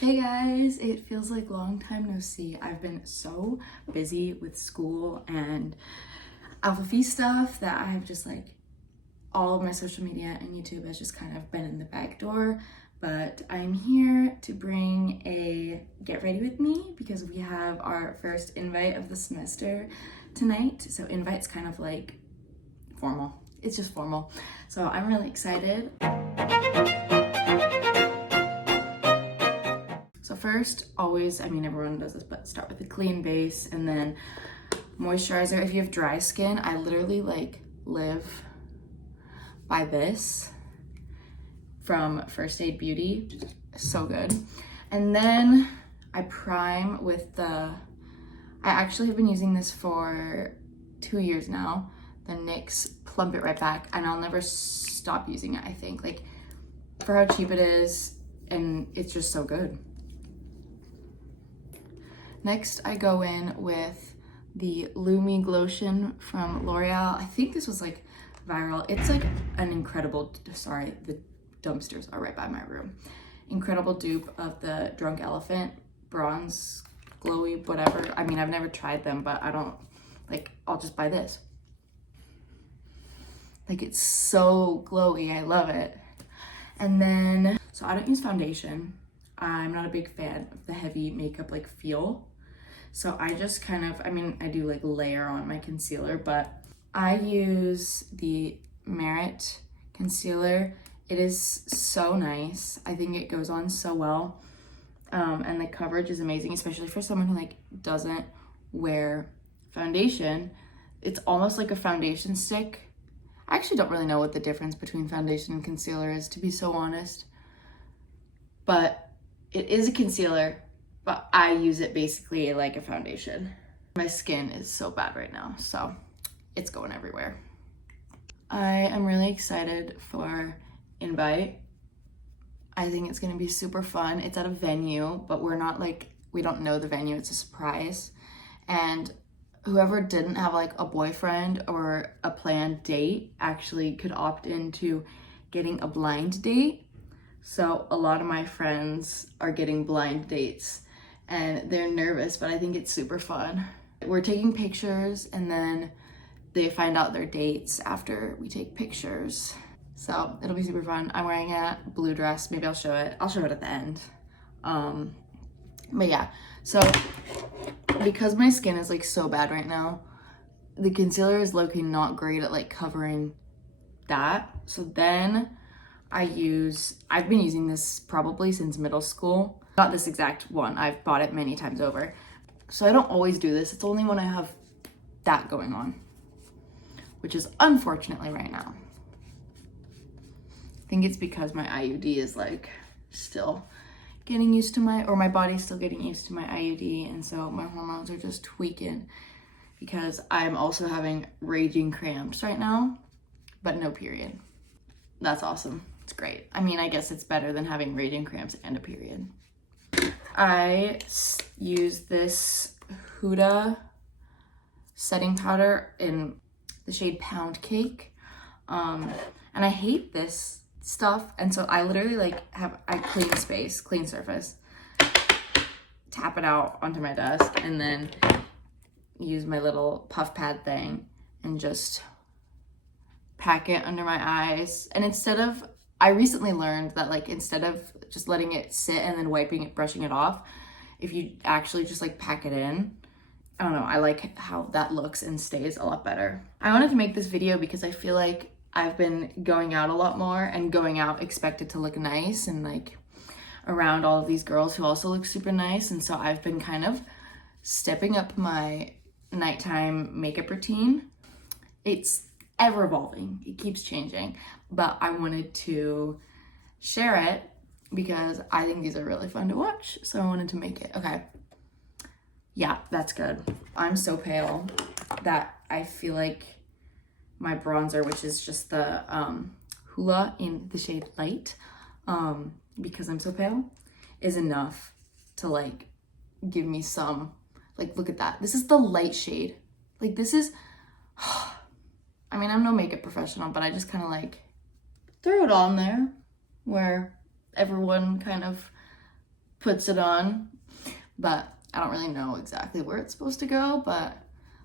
Hey guys, it feels like long time no see. I've been so busy with school and Alpha Phi stuff that I've just all of my social media and YouTube has just kind of been in the back door. But I'm here to bring a get ready with me because we have our first invite of the semester tonight. So invite's kind of like formal. It's just formal. So I'm really excited. So first, always, everyone does this, but start with a clean base and then moisturizer. If you have dry skin, I literally live by this from First Aid Beauty. So good. And then I prime with I actually have been using this for 2 years now, the NYX Plump It Right Back, and I'll never stop using it, I think. For how cheap it is, and it's just so good. Next, I go in with the Lumi Glotion from L'Oreal. I think this was viral. It's an incredible, sorry, the dumpsters are right by my room. Incredible dupe of the Drunk Elephant Bronze Glowy, whatever. I've never tried them, but I don't, I'll just buy this. It's so glowy, I love it. And then, so I don't use foundation. I'm not a big fan of the heavy makeup feel. So I just kind of, I do layer on my concealer, but I use the Merit concealer. It is so nice. I think it goes on so well. And the coverage is amazing, especially for someone who doesn't wear foundation. It's almost like a foundation stick. I actually don't really know what the difference between foundation and concealer is, to be so honest. But it is a concealer, but I use it basically like a foundation. My skin is so bad right now, so it's going everywhere. I am really excited for Invite. I think it's gonna be super fun. It's at a venue, but we're not we don't know the venue, it's a surprise. And whoever didn't have a boyfriend or a planned date actually could opt into getting a blind date. So a lot of my friends are getting blind dates and they're nervous, but I think it's super fun. We're taking pictures and then they find out their dates after we take pictures. So it'll be super fun. I'm wearing a blue dress. Maybe I'll show it. I'll show it at the end. But yeah, so because my skin is so bad right now, the concealer is low-key not great at covering that. So then I've been using this probably since middle school. Not this exact one, I've bought it many times over. So I don't always do this, it's only when I have that going on, which is unfortunately right now. I think it's because my IUD is still getting used to my body's still getting used to my IUD, and so my hormones are just tweaking because I'm also having raging cramps right now, but no period. That's awesome. It's great. I guess it's better than having raging cramps and a period. I use this Huda setting powder in the shade Pound Cake. And I hate this stuff. And so I literally I clean surface, tap it out onto my desk, and then use my little puff pad thing and just pack it under my eyes. And I recently learned that instead of just letting it sit and then wiping it, brushing it off, if you actually just pack it in, I don't know, I like how that looks and stays a lot better. I wanted to make this video because I feel like I've been going out a lot more, and going out expected to look nice and around all of these girls who also look super nice. And so I've been kind of stepping up my nighttime makeup routine. It's ever evolving, it keeps changing, but I wanted to share it because I think these are really fun to watch, so I wanted to make it. Okay, yeah, that's good. I'm so pale that I feel like my bronzer, which is just the Hoola in the shade Light, because I'm so pale, is enough to give me some, look at that. This is the light shade. This is, I'm no makeup professional, but I just kind of throw it on there where everyone kind of puts it on, but I don't really know exactly where it's supposed to go, but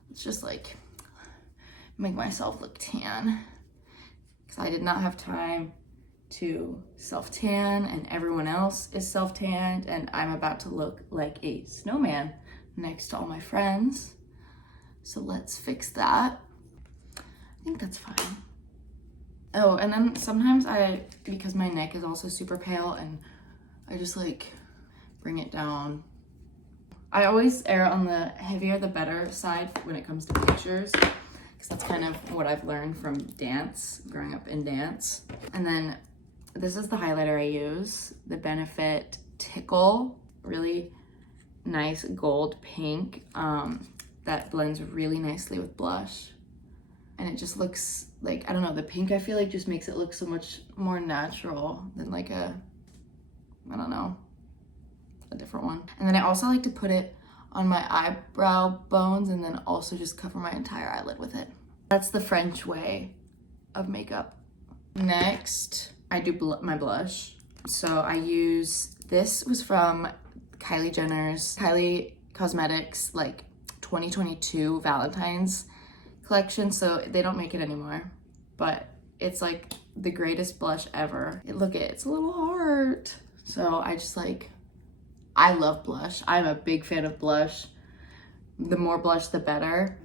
it's just like make myself look tan because I did not have time to self-tan and everyone else is self-tanned and I'm about to look like a snowman next to all my friends. So let's fix that. I think that's fine. Oh, and then sometimes because my neck is also super pale and I just like bring it down. I always err on the heavier the better side when it comes to pictures because that's kind of what I've learned from dance, growing up in dance. And then this is the highlighter I use, the Benefit Tickle, really nice gold pink that blends really nicely with blush. And it just looks like, I don't know, the pink I feel like just makes it look so much more natural than like a, I don't know, a different one. And then I also like to put it on my eyebrow bones and then also just cover my entire eyelid with it. That's the French way of makeup. Next, I do my blush. So I use, this was from Kylie Jenner's, Kylie Cosmetics, like 2022 Valentine's collection. So they don't make it anymore, but it's like the greatest blush ever. Look at it, it's a little heart. So I just like, I love blush. I'm a big fan of blush. The more blush, the better,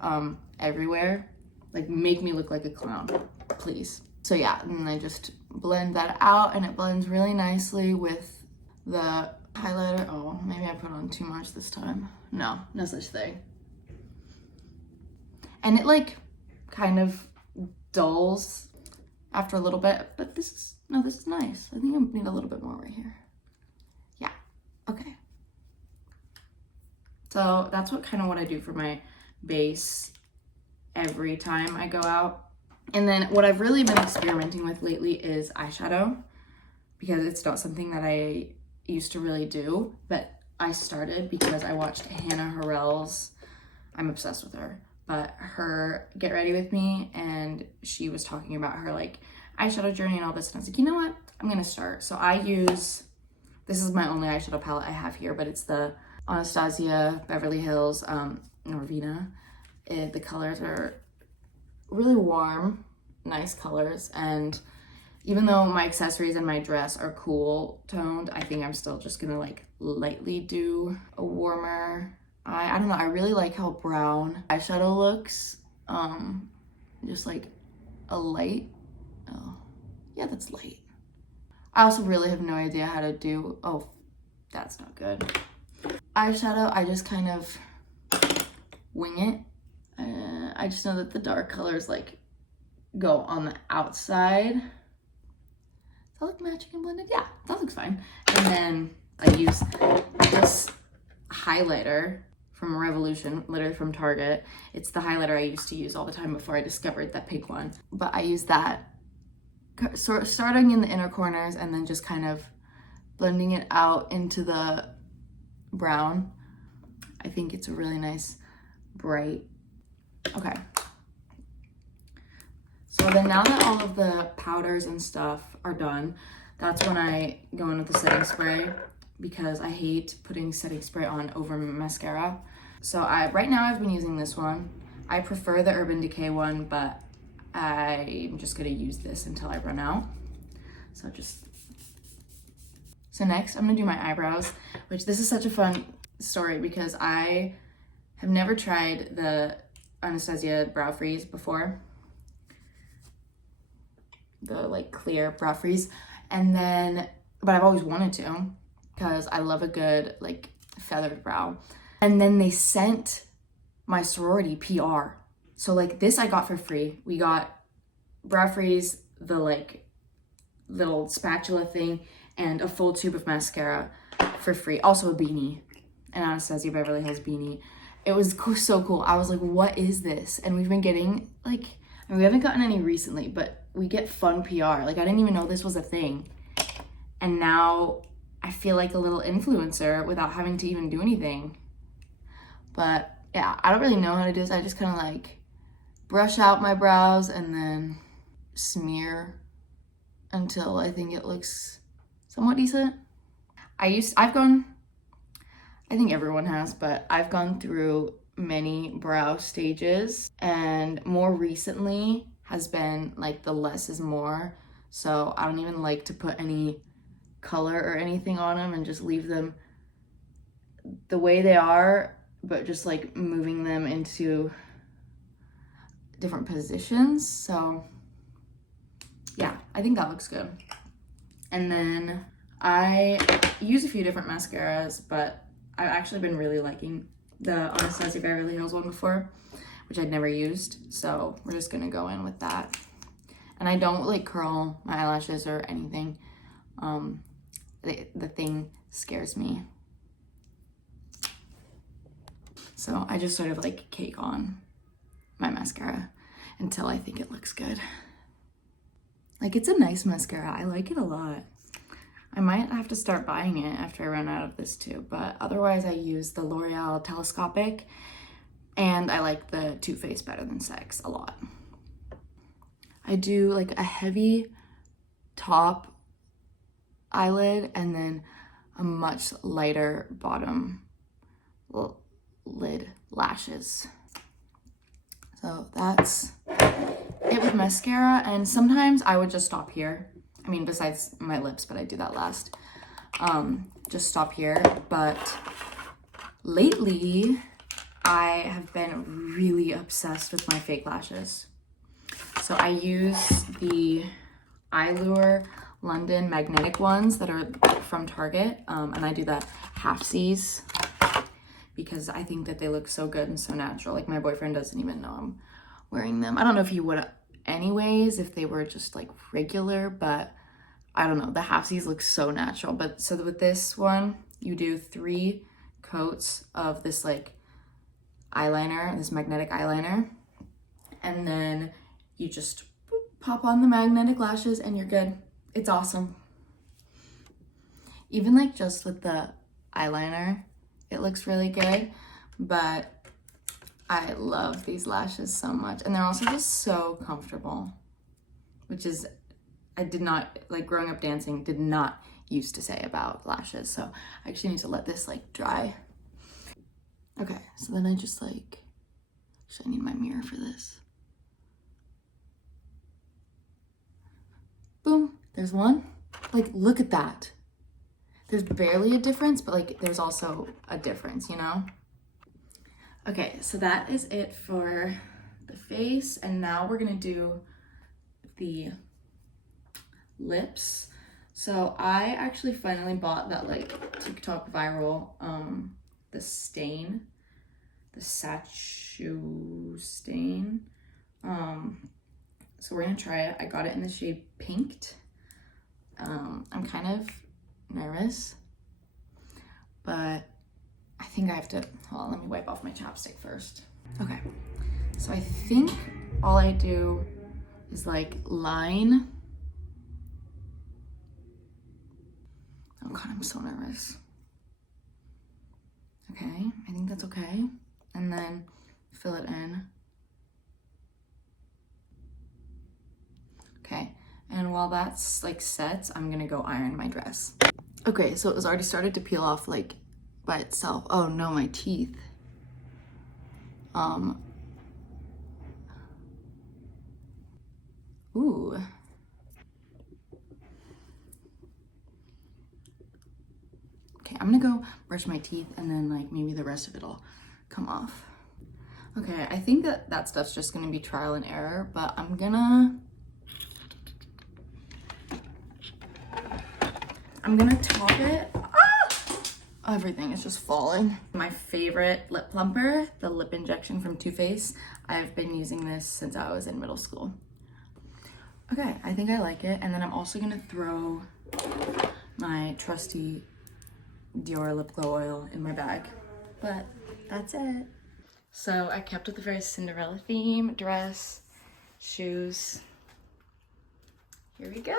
everywhere. Like make me look like a clown, please. So yeah, and then I just blend that out and it blends really nicely with the highlighter. Oh, maybe I put on too much this time. No, no such thing. And it like kind of dulls after a little bit, but this is nice. I think I need a little bit more right here. Yeah, okay. So that's what I do for my base every time I go out. And then what I've really been experimenting with lately is eyeshadow because it's not something that I used to really do, but I started because I watched Hannah Harrell's, I'm obsessed with her, but her Get Ready With Me, and she was talking about her like eyeshadow journey and all this, and I was like, you know what, I'm gonna start. So I use, this is my only eyeshadow palette I have here, but it's the Anastasia Beverly Hills Norvina. The colors are really warm, nice colors, and even though my accessories and my dress are cool toned, I think I'm still just gonna like lightly do a warmer eye. I don't know, I really like how brown eyeshadow looks. Just like a light, oh yeah, that's light. I also really have no idea how to do, oh, that's not good. Eyeshadow, I just kind of wing it. I just know that the dark colors like go on the outside. Does that look matching and blended? Yeah, that looks fine. And then I use this highlighter from Revolution, literally from Target. It's the highlighter I used to use all the time before I discovered that pink one. But I use that starting in the inner corners and then just kind of blending it out into the brown. I think it's a really nice bright. Okay. So then now that all of the powders and stuff are done, that's when I go in with the setting spray because I hate putting setting spray on over mascara. So right now I've been using this one. I prefer the Urban Decay one, but I'm just gonna use this until I run out. So next I'm gonna do my eyebrows, which this is such a fun story because I have never tried the Anastasia brow freeze before. The like clear brow freeze. And then, but I've always wanted to because I love a good like feathered brow. And then they sent my sorority PR. So like this I got for free. We got brow freeze, the like little spatula thing, and a full tube of mascara for free. Also a beanie, an Anastasia Beverly Hills beanie. It was so cool. I was like, what is this? And we've been getting like, I mean, we haven't gotten any recently, but we get fun PR. Like I didn't even know this was a thing. And now I feel like a little influencer without having to even do anything. But yeah, I don't really know how to do this. I just kind of like brush out my brows and then smear until I think it looks somewhat decent. I've gone I think everyone has, but I've gone through many brow stages, and more recently has been like the less is more. So I don't even like to put any color or anything on them and just leave them the way they are, but just like moving them into different positions. So yeah, I think that looks good. And then I use a few different mascaras, but I've actually been really liking the Anastasia Beverly Hills one before, which I'd never used. So we're just gonna go in with that. And I don't like curl my eyelashes or anything. The thing scares me. So I just sort of like cake on my mascara until I think it looks good. Like, it's a nice mascara. I like it a lot. I might have to start buying it after I run out of this too, but otherwise I use the L'Oreal Telescopic, and I like the Too Faced Better Than Sex a lot. I do like a heavy top eyelid and then a much lighter bottom lid lashes. So that's it with mascara, and sometimes I would just stop here. I mean, besides my lips, but I do that last. Just stop here. But lately, I have been really obsessed with my fake lashes. So I use the Eyelure London magnetic ones that are from Target, and I do that halfsies because I think that they look so good and so natural. Like, my boyfriend doesn't even know I'm wearing them. I don't know if he would anyways if they were just like regular, but I don't know, the halfsies look so natural. But so with this one, you do 3 coats of this like eyeliner, this magnetic eyeliner, and then you just pop on the magnetic lashes and you're good. It's awesome. Even like just with the eyeliner, it looks really good, but I love these lashes so much. And they're also just so comfortable, which is, I did not, like growing up dancing, did not used to say about lashes. So I actually need to let this like dry. Okay, so then I just like, actually I need my mirror for this. Boom, there's one. Like, look at that. There's barely a difference, but like there's also a difference, you know? Okay, so that is it for the face, and now we're gonna do the lips. So I actually finally bought that like TikTok viral, the stain, the Sachu stain. So we're gonna try it. I got it in the shade Pinked. I'm kind of nervous, but I think I have to, hold on, let me wipe off my chapstick first. Okay, so I think all I do is like line. Oh God, I'm so nervous. Okay, I think that's okay. And then fill it in. Okay, and while that's like set, I'm gonna go iron my dress. Okay, so it was already started to peel off like by itself. Oh no, my teeth. Ooh. Okay, I'm gonna go brush my teeth and then like maybe the rest of it'll come off. Okay, I think that stuff's just gonna be trial and error, but I'm gonna top it. Ah! Everything is just falling. My favorite lip plumper, the lip injection from Too Faced. I've been using this since I was in middle school. Okay, I think I like it. And then I'm also gonna throw my trusty Dior lip glow oil in my bag. But that's it. So I kept with the very Cinderella theme, dress, shoes. Here we go.